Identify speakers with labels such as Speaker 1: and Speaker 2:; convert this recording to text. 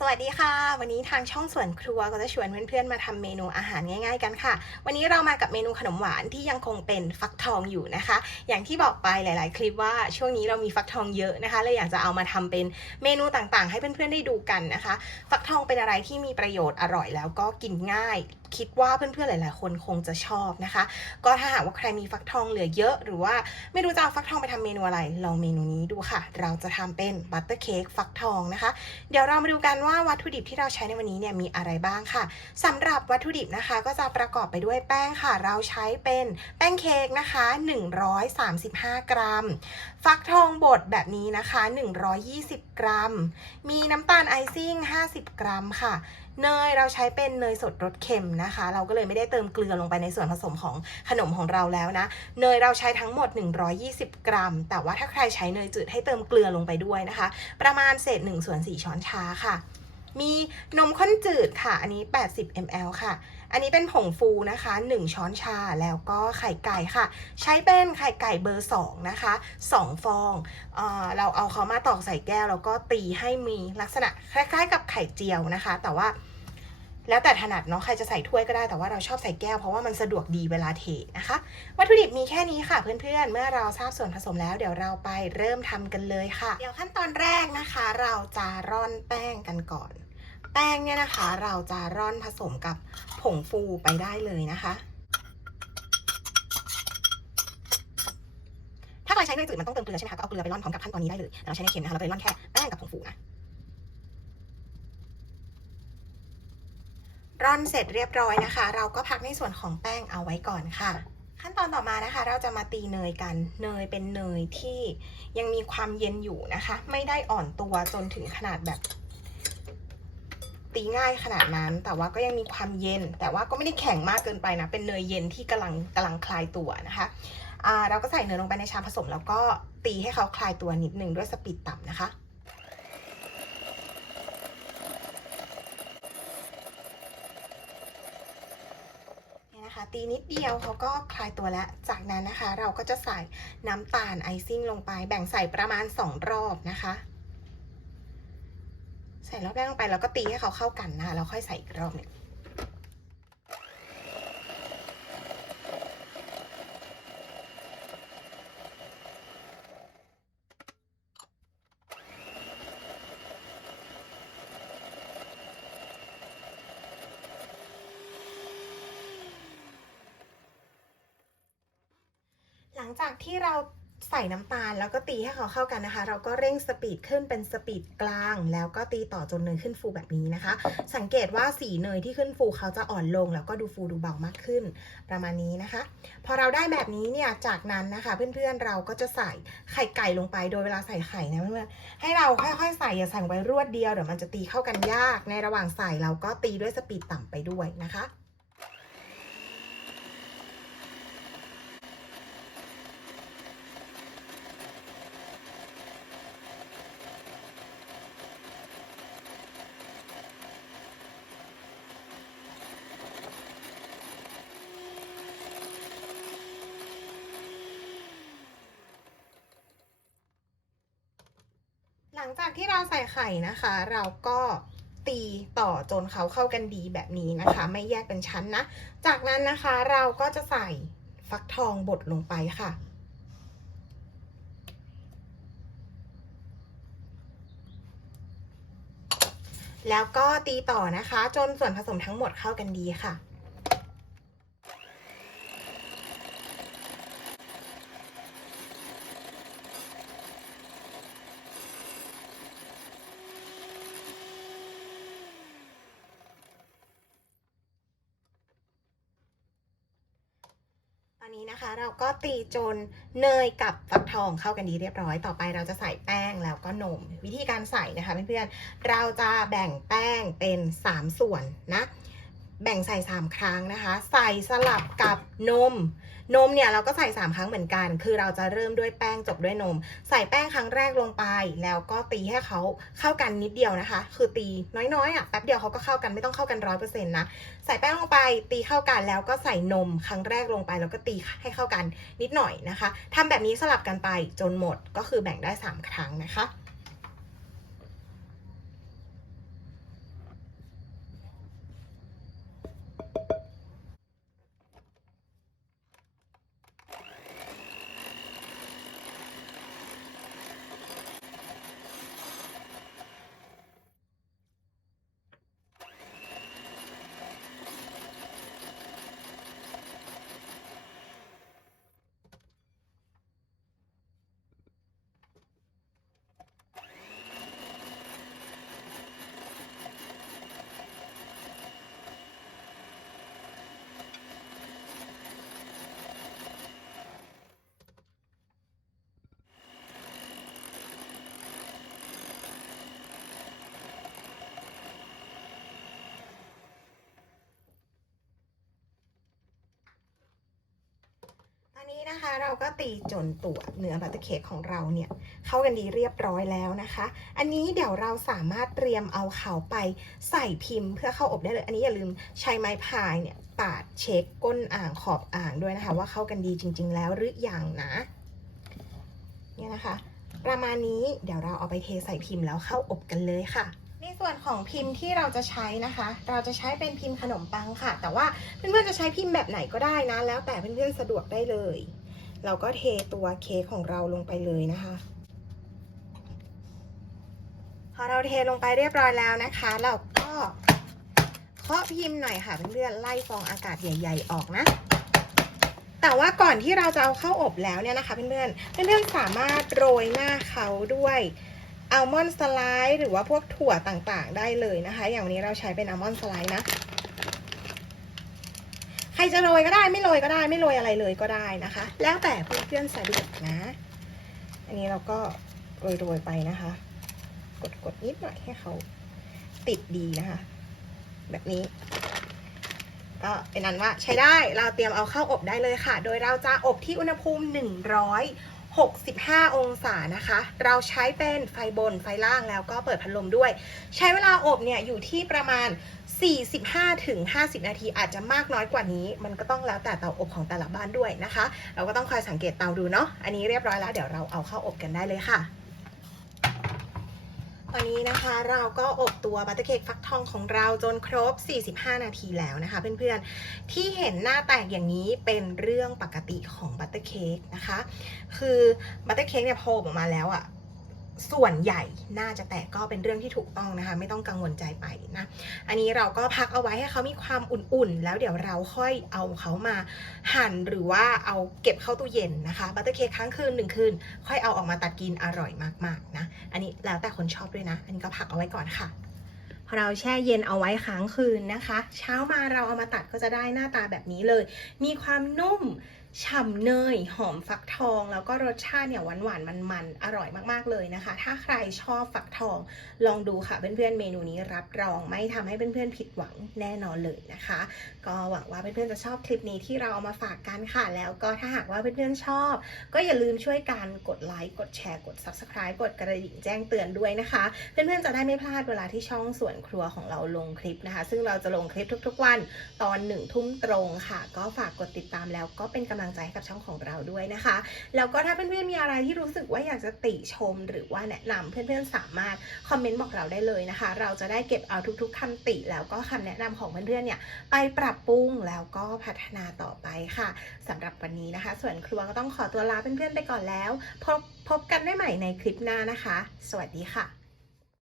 Speaker 1: สวัสดีค่ะ วันนี้ทางช่องสวนครัวก็จะชวนเพื่อนๆมาทำเมนูอาหารง่าย ๆ กันค่ะ วันนี้เรามากับเมนูขนมหวานที่ยังคงเป็นฟักทองอยู่นะคะ อย่างที่บอกไปหลายๆ คลิปว่าช่วงนี้เรามีฟักทองเยอะนะคะเลยอยากจะเอามาทำเป็นเมนูต่างๆ ให้เพื่อนๆได้ดูกันนะคะ ฟักทองเป็นอะไรที่มีประโยชน์อร่อยแล้วก็กินง่าย คิดว่าเพื่อนๆหลาย ๆ คนคงจะชอบนะคะ ก็ถ้าหากว่าใครมีฟักทองเหลือเยอะ หรือว่าไม่รู้จะเอาฟักทองไปทำเมนูอะไรลองเมนูนี้ดูค่ะ เราจะทำเป็นบัตเตอร์เค้กฟักทองนะคะ เดี๋ยวเรามาดูกันว่าวัตถุดิบที่เราใช้ในวันนี้เนี่ยมีอะไรบ้างค่ะสำหรับวัตถุดิบนะคะก็จะประกอบไปด้วยแป้งค่ะ เราใช้เป็นแป้งเค้กนะคะ 135 กรัม ฟักทองบดแบบนี้นะคะ 120 กรัม มีน้ำตาลไอซิ่ง 50 กรัมค่ะเนยเราใช้เป็นเนยสดรสเค็มนะคะ เราก็เลยไม่ได้เติมเกลือลงไปในส่วนผสมของขนมของเราแล้วนะ เนยเราใช้ทั้งหมด 120 กรัม แต่ว่าถ้าใครใช้เนยจืดให้เติมเกลือลงไปด้วยนะคะ ประมาณเศษ1ส่วน4ช้อนชาค่ะ มีนมข้นจืดค่ะ อันนี้ 80 ml ค่ะ อันนี้เป็นผงฟูนะคะ 1 ช้อนชาแล้วก็ไข่ไก่ค่ะ ใช้เป็นไข่ไก่เบอร์ 2 นะคะ 2 ฟองเออเราเอาเขามาตอกใส่แก้ว แล้วก็ตีให้มีลักษณะคล้ายๆ กับไข่เจียวนะคะ แต่ว่า แล้วแต่ถนัดเนาะใครจะใส่ถ้วยก็ได้แต่ว่าเราชอบใส่แก้วเพราะว่ามันสะดวกดีเวลาเทนะคะ วัตถุดิบมีแค่นี้ค่ะ เพื่อนๆ เมื่อเราทราบส่วนผสมแล้ว เดี๋ยวเราไปเริ่มทำกันเลยค่ะ เดี๋ยวขั้นตอนแรกนะคะ เราจะร่อนแป้งกันก่อน แป้งเนี่ยนะคะ เราจะร่อนผสมกับผงฟูไปได้เลยนะคะถ้าเรใช้เนยจืดมันต้องเติมเกลือใช่ไหมคะก็เอาเกลือไปร่อนพร้อมกับขั้นตอนนี้ได้เลยแต่เราใช้เนยเค็มนะคะเราไปร่อนแค่แป้งกับผงฟูนะ ร่อนเสร็จเรียบร้อยนะคะ เราก็พักในส่วนของแป้งเอาไว้ก่อนค่ะ ขั้นตอนต่อมานะคะ เราจะมาตีเนยกัน เนยเป็นเนยที่ยังมีความเย็นอยู่นะคะ ไม่ได้อ่อนตัวจนถึงขนาดแบบ ตีง่ายขนาดนั้น แต่ว่าก็ยังมีความเย็น แต่ว่าก็ไม่ได้แข็งมากเกินไปนะ เป็นเนยเย็นที่กำลังกำลังคลายตัวนะคะเราก็ใส่เนยลงไปในชามผสม แล้วก็ตีให้เขาคลายตัวนิดนึงด้วยสปีดต่ำนะคะ เนี่ยนะคะ ตีนิดเดียวเขาก็คลายตัวแล้ว จากนั้นนะคะ เราก็จะใส่น้ำตาลไอซิ่งลงไป แบ่งใส่ประมาณ 2 รอบนะคะ ใส่รอบแรกลงไปแล้วก็ตีให้เขาเข้ากันนะคะแล้วค่อยใส่อีกรอบหนึ่ง งจากที่เราใส่น้ำตาลแล้วก็ตีให้เขาเข้ากันนะคะ เราก็เร่งสปีดขึ้นเป็นสปีดกลาง แล้วก็ตีต่อจนเนยขึ้นฟูแบบนี้นะคะ สังเกตว่าสีเนยที่ขึ้นฟูเขาจะอ่อนลง แล้วก็ดูฟูดูเบามากขึ้น ประมาณนี้นะคะ พอเราได้แบบนี้เนี่ยจากนั้นนะคะเพื่อนๆเราก็จะใส่ไข่ไก่ลงไปโดยเวลาใส่ไข่นะเพื่อนๆให้เราค่อยๆใส่อย่าใส่ไว้รวดเดียวเดี๋ยวมันจะตีเข้ากันยาก ในระหว่างใส่เราก็ตีด้วยสปีดต่ำไปด้วยนะคะ งจากที่เราใส่ไข่นะคะ เราก็ตีต่อจนเขาเข้ากันดีแบบนี้นะคะ ไม่แยกเป็นชั้นนะ จากนั้นนะคะเราก็จะใส่ฟักทองบดลงไปค่ะ แล้วก็ตีต่อนะคะ จนส่วนผสมทั้งหมดเข้ากันดีค่ะ ตอ นะคะ เราก็ตีจนเนยกับฟักทองเข้ากันดีเรียบร้อย ต่อไปเราจะใส่แป้งแล้วก็นม วิธีการใส่นะคะเพื่อนๆเราจะแบ่งแป้งเป็น 3 ส่วนนะ แบ่งใส่ 3 ครั้งนะคะ ใส่สลับกับนม นมเนี่ยเราก็ใส่ 3 ครั้งเหมือนกัน คือเราจะเริ่มด้วยแป้งจบด้วยนม ใส่แป้งครั้งแรกลงไป แล้วก็ตีให้เขาเข้ากันนิดเดียวนะคะ คือตีน้อยๆอะแป๊บเดียวเขาก็เข้ากันไม่ต้องเข้ากันร้อยเปอร์เซ็นต์นะ ใส่แป้งลงไปตีเข้ากันแล้วก็ใส่นมครั้งแรกลงไป แล้วก็ตีให้เข้ากันนิดหน่อยนะคะทำแบบนี้สลับกันไปจนหมดก็คือแบ่งได้ 3 ครั้งนะคะ เราก็ตีจนตัวเนื้อบัตเตอร์เค้กของเราเนี่ยเข้ากันดีเรียบร้อยแล้วนะคะ อันนี้เดี๋ยวเราสามารถเตรียมเอาเขาไปใส่พิมพ์เพื่อเข้าอบได้เลย อันนี้อย่าลืมใช้ไม้พายเนี่ยปาดเช็คก้นอ่างขอบอ่างด้วยนะคะ ว่าเข้ากันดีจริง ๆ แล้วหรือยังนะเนี่ยนะคะ ประมาณนี้เดี๋ยวเราเอาไปเทใส่พิมพ์แล้วเข้าอบกันเลยค่ะในส่วนของพิมพ์ที่เราจะใช้นะคะ เราจะใช้เป็นพิมพ์ขนมปังค่ะ แต่ว่าเพื่อนๆจะใช้พิมพ์แบบไหนก็ได้นะ แล้วแต่เพื่อนๆสะดวกได้เลย เราก็เทตัวเค้กของเราลงไปเลยนะคะ พอเราเทลงไปเรียบร้อยแล้วนะคะ เราก็เคาะพิมพ์หน่อยค่ะเพื่อนๆไล่ฟองอากาศใหญ่ ๆ ออกนะ แต่ว่าก่อนที่เราจะเอาเข้าอบแล้วเนี่ยนะคะเพื่อนๆเพื่อนๆสามารถโรยหน้าเขาด้วยอัลมอนด์สไลด์หรือว่าพวกถั่วต่างๆ ได้เลยนะคะ อย่างวันนี้เราใช้เป็นอัลมอนด์สไลด์นะ ครจะโรยก็ได้ไม่โรยก็ได้ไม่โรยอะไรเลยก็ได้นะคะ แล้วแต่เพื่อนๆสะดวกนะ อันนี้เราก็โรยๆไปนะคะ กดๆนิดหน่อยให้เขาติดดีนะคะ แบบนี้ ก็เป็นนั้นว่าใช้ได้เราเตรียมเอาเข้าอบได้เลยค่ะ โดยเราจะอบที่อุณหภูมิ 65 องศานะคะ เราใช้เป็นไฟบนไฟล่างแล้วก็เปิดพัดลมด้วย ใช้เวลาอบเนี่ยอยู่ที่ประมาณ 45ถึง50 นาทีอาจจะมากน้อยกว่านี้ มันก็ต้องแล้วแต่เตาอบของแต่ละบ้านด้วยนะคะ เราก็ต้องคอยสังเกตเตาดูเนาะ อันนี้เรียบร้อยแล้วเดี๋ยวเราเอาเข้าอบกันได้เลยค่ะ ตอนนี้นะคะเราก็อบตัวบัตเตอร์เค้กฟักทองของเราจนครบ 45 นาทีแล้วนะคะ เพื่อนๆ ที่เห็นหน้าแตกอย่างนี้เป็นเรื่องปกติของบัตเตอร์เค้กนะคะ คือบัตเตอร์เค้กเนี่ยพออออกมาแล้วอะ ส่วนใหญ่น่าจะแตกก็เป็นเรื่องที่ถูกต้องนะคะ ไม่ต้องกังวลใจไปนะ อันนี้เราก็พักเอาไว้ให้เขามีความอุ่นๆ แล้วเดี๋ยวเราค่อยเอาเขามาหั่นหรือว่าเอาเก็บเข้าตู้เย็นนะคะบัตเตอร์เค้กค้างคืนหนึ่งคืน ค่อยเอาออกมาตัดกินอร่อยมากๆนะ อันนี้แล้วแต่คนชอบด้วยนะ อันนี้ก็พักเอาไว้ก่อนค่ะพอเราแช่เย็นเอาไว้ค้างคืนนะคะ เช้ามาเราเอามาตัดก็จะได้หน้าตาแบบนี้เลย มีความนุ่ม ฉ่ำเนยหอมฟักทอง แล้วก็รสชาติเนี่ยหวานหวานมันมันๆอร่อยมากๆเลยนะคะ ถ้าใครชอบฟักทองลองดูค่ะเพื่อนๆเมนูนี้รับรองไม่ทำให้เพื่อนๆผิดหวังแน่นอนเลยนะคะ ก็หวังว่าเพื่อนๆจะชอบคลิปนี้ที่เราเอามาฝากกันค่ะ แล้วก็ถ้าหากว่าเพื่อนๆชอบ ก็อย่าลืมช่วยกันกดไลค์กดแชร์กด subscribe กดกระดิ่งแจ้งเตือนด้วยนะคะ เพื่อนๆจะได้ไม่พลาดเวลาที่ช่องส่วนครัวของเราลงคลิปนะคะ ซึ่งเราจะลงคลิปทุกๆวันตอนหนึ่งทุ่มตรงค่ะ ก็ฝากกดติดตามแล้วก็เป็นกำลังใจให้กับช่องของเราด้วยนะคะ แล้วก็ถ้าเพื่อนๆมีอะไรที่รู้สึกว่าอยากจะติชมหรือว่าแนะนำเพื่อนๆสามารถคอมเมนต์บอกเราได้เลยนะคะ เราจะได้เก็บเอาทุกๆคำติ แล้วก็คำแนะนำของเพื่อนๆเนี่ยไปปรับปรุงแล้วก็พัฒนาต่อไปค่ะสำหรับวันนี้นะคะ ส่วนครัวก็ต้องขอตัวลาเพื่อนๆไปก่อนแล้ว พบพบกันได้ใหม่ในคลิปหน้านะคะ สวัสดีค่ะ